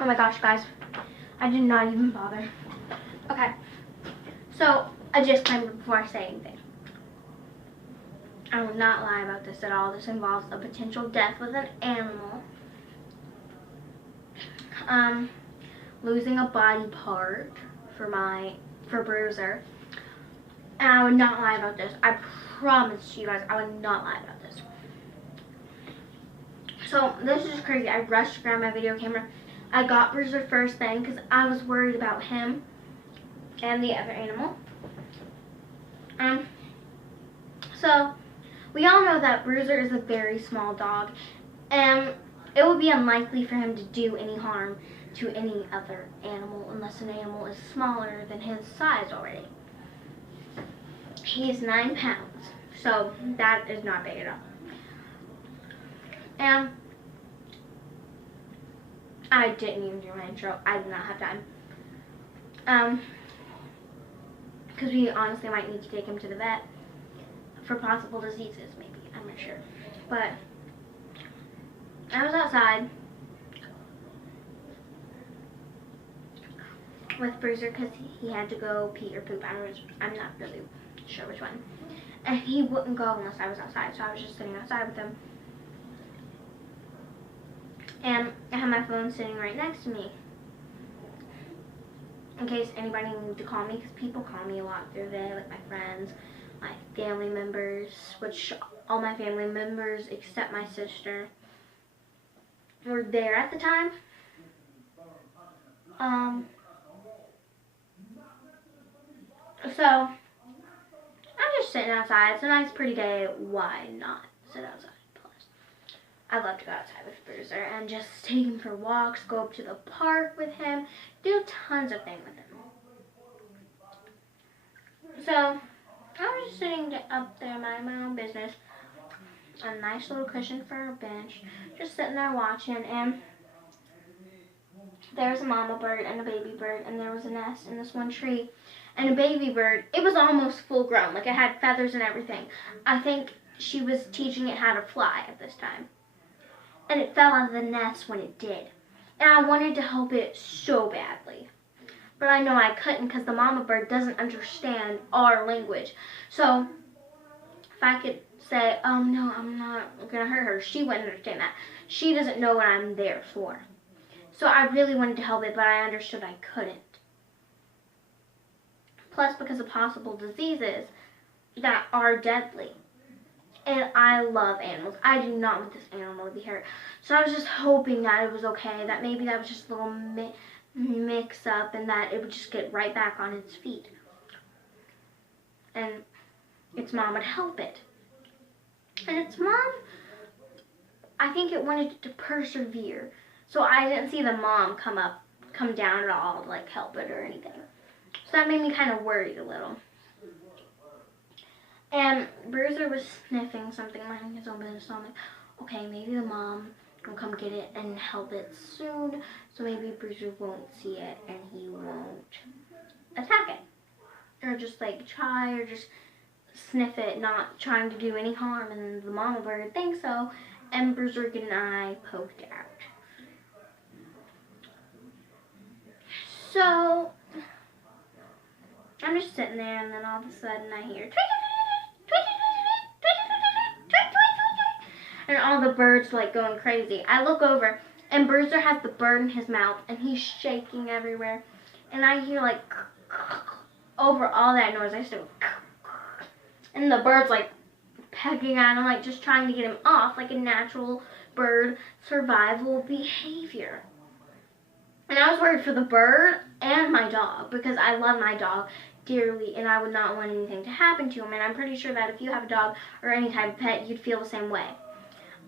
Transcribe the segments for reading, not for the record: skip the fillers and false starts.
Oh my gosh, guys. I did not even bother. Okay. So, a disclaimer before I say anything. I will not lie about this at all. This involves a potential death with an animal. Losing a body part for Bruiser. And I would not lie about this. I promise you guys, I would not lie about this. So, this is crazy. I rushed to grab my video camera. I got Bruiser first thing because I was worried about him and the other animal. So, we all know that Bruiser is a very small dog, and it would be unlikely for him to do any harm to any other animal unless an animal is smaller than his size already. He is 9 pounds, so that is not big at all. And I didn't even do my intro. I did not have time. Because we honestly might need to take him to the vet for possible diseases, maybe. I'm not sure. But I was outside with Bruiser because he had to go pee or poop. I'm not really sure which one. And he wouldn't go unless I was outside, so I was just sitting outside with him. And I had my phone sitting right next to me in case anybody needed to call me, because people call me a lot through there, like my friends, my family members, which all my family members except my sister were there at the time. So I'm just sitting outside. It's a nice pretty day. Why not sit outside? Plus, I love to go outside with Bruiser and just take him for walks, go up to the park with him, do tons of things with him. So I was just sitting up there minding my own business. A nice little cushion for a bench, just sitting there watching, and there was a mama bird and a baby bird, and there was a nest in this one tree. And a baby bird, it was almost full grown, like it had feathers and everything. I think she was teaching it how to fly at this time. And it fell out of the nest when it did. And I wanted to help it so badly. But I know I couldn't because the mama bird doesn't understand our language. So if I could say, oh no, I'm not going to hurt her, she wouldn't understand that. She doesn't know what I'm there for. So I really wanted to help it, but I understood I couldn't. Plus, because of possible diseases that are deadly. And I love animals. I do not want this animal to be hurt. So I was just hoping that it was okay, that maybe that was just a little mix-up and that it would just get right back on its feet. And its mom would help it. And its mom, I think it wanted to persevere. So I didn't see the mom come down at all to like help it or anything. So that made me kind of worried a little. And Bruiser was sniffing something, minding his own business. So I'm like, okay, maybe the mom will come get it and help it soon. So maybe Bruiser won't see it and he won't attack it. Or just like try or just sniff it, not trying to do any harm. And then the mama bird thinks so. And Bruiser get an eye poked out. So I'm just sitting there, and then all of a sudden I hear tweet, and all the birds like going crazy. I look over, and Bruiser has the bird in his mouth, and he's shaking everywhere. And I hear like over all that noise, I still, and the bird's like pecking at him, like just trying to get him off, like a natural bird survival behavior. And I was worried for the bird and my dog because I love my dog dearly and I would not want anything to happen to him. And I'm pretty sure that if you have a dog or any type of pet, you'd feel the same way.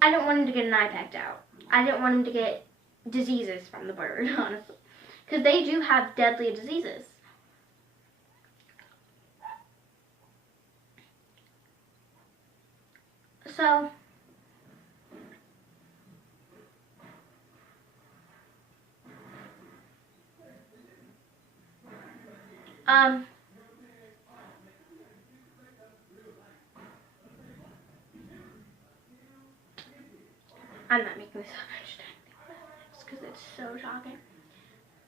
I didn't want him to get an eye pecked out. I didn't want him to get diseases from the bird, honestly. Because they do have deadly diseases. So I'm not making this up. Just because it's so shocking.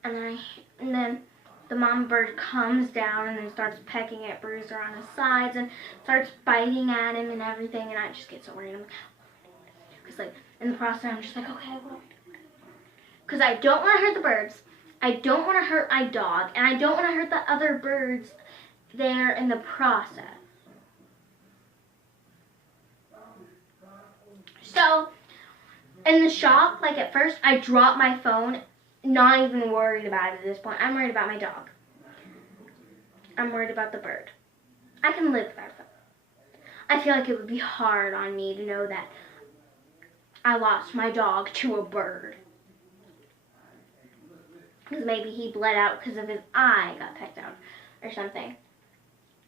And then the mama bird comes down and then starts pecking at Bruiser on his sides and starts biting at him and everything. And I just get so worried. I'm like, because like in the process, I'm just like, okay, well, because I don't want to hurt the birds. I don't want to hurt my dog, and I don't want to hurt the other birds there in the process. So, in the shock, like at first, I dropped my phone, not even worried about it at this point. I'm worried about my dog. I'm worried about the bird. I can live without them. I feel like it would be hard on me to know that I lost my dog to a bird. Because maybe he bled out because of his eye got pecked out or something.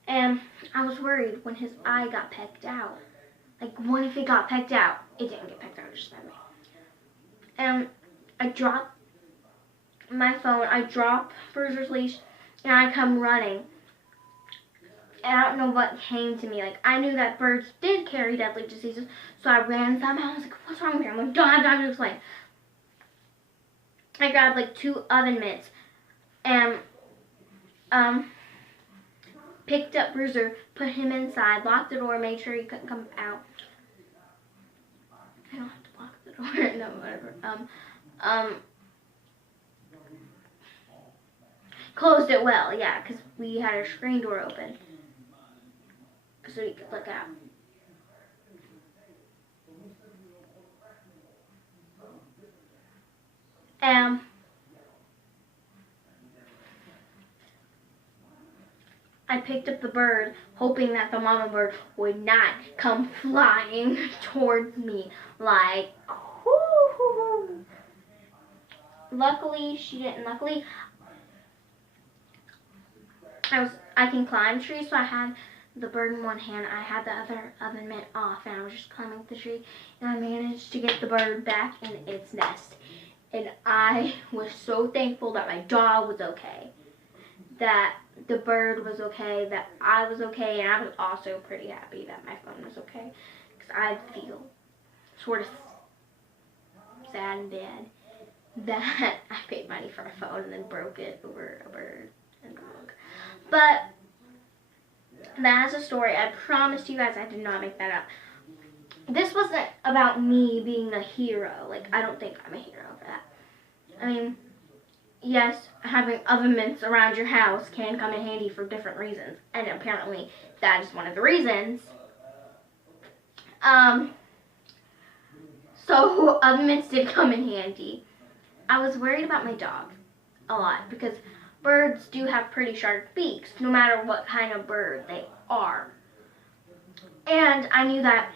And I was worried when his eye got pecked out. Like, what if it got pecked out? It didn't get pecked out, just that way. And I dropped my phone, I drop Bruiser's leash, and I come running. And I don't know what came to me. Like, I knew that birds did carry deadly diseases, so I ran somehow. I was like, what's wrong with you? I'm like, don't have time to explain. I grabbed like 2 oven mitts and picked up Bruiser, put him inside, locked the door, made sure he couldn't come out. I don't have to lock the door. No, whatever. Closed it well, yeah, because we had our screen door open so he could look out. I picked up the bird, hoping that the mama bird would not come flying towards me like, whoo. Luckily, she didn't. Luckily, I can climb trees, so I had the bird in one hand. I had the other oven mitt off, and I was just climbing the tree, and I managed to get the bird back in its nest. And I was so thankful that my dog was okay, that the bird was okay, that I was okay, and I was also pretty happy that my phone was okay, because I feel sort of sad and bad that I paid money for a phone and then broke it over a bird and dog. But that's a story. I promised you guys I did not make that up. This wasn't about me being the hero. Like, I don't think I'm a hero for that. I mean, yes, having oven mitts around your house can come in handy for different reasons. And apparently that is one of the reasons. So oven mitts did come in handy. I was worried about my dog a lot because birds do have pretty sharp beaks, no matter what kind of bird they are. And I knew that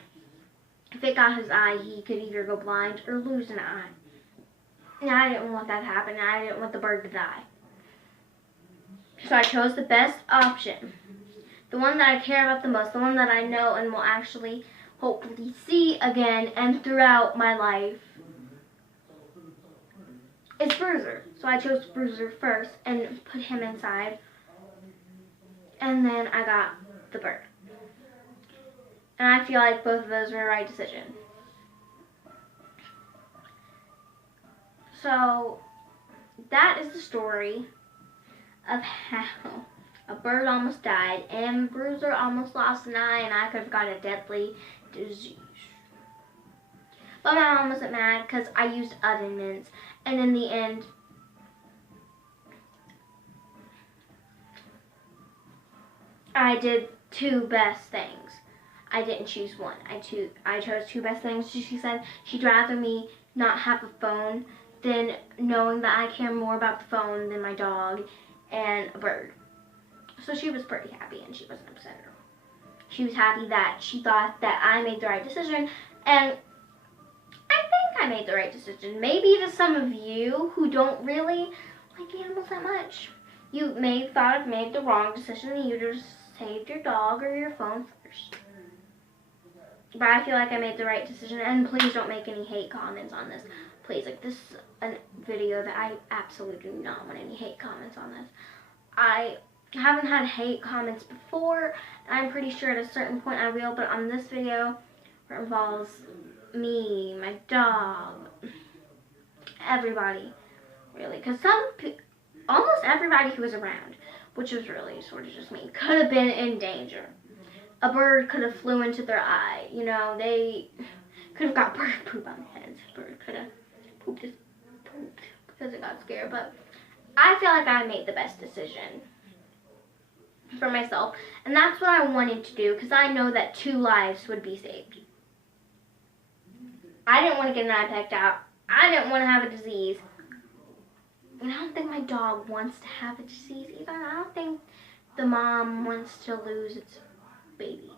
if it got his eye, he could either go blind or lose an eye. And I didn't want that to happen, and I didn't want the bird to die. So I chose the best option. The one that I care about the most, the one that I know and will actually hopefully see again and throughout my life. It's Bruiser. So I chose Bruiser first and put him inside. And then I got the bird. And I feel like both of those were the right decision. So that is the story of how a bird almost died and Bruiser almost lost an eye and I could have got a deadly disease. But my mom wasn't mad because I used oven mitts, and in the end, I did 2 best things. I didn't choose one. I chose 2 best things. She said she'd rather me not have a phone than knowing that I care more about the phone than my dog and a bird. So she was pretty happy and she wasn't upset at all. She was happy that she thought that I made the right decision, and I think I made the right decision. Maybe to some of you who don't really like animals that much, you may have thought I've made the wrong decision and you just saved your dog or your phone first. But I feel like I made the right decision, and please don't make any hate comments on this. Please, like, this is a video that I absolutely do not want any hate comments on this. I haven't had hate comments before, and I'm pretty sure at a certain point I will, but on this video, where it involves me, my dog, everybody, really. Because almost everybody who was around, which was really sort of just me, could have been in danger. A bird could have flew into their eye. You know, they could have got bird poop on their heads. Bird could have pooped his poop because it got scared. But I feel like I made the best decision for myself. And that's what I wanted to do because I know that 2 lives would be saved. I didn't want to get an eye pecked out. I didn't want to have a disease. And I don't think my dog wants to have a disease either. I don't think the mom wants to lose its baby.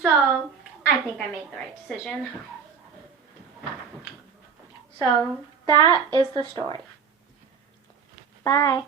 So, I think I made the right decision. So, that is the story. Bye.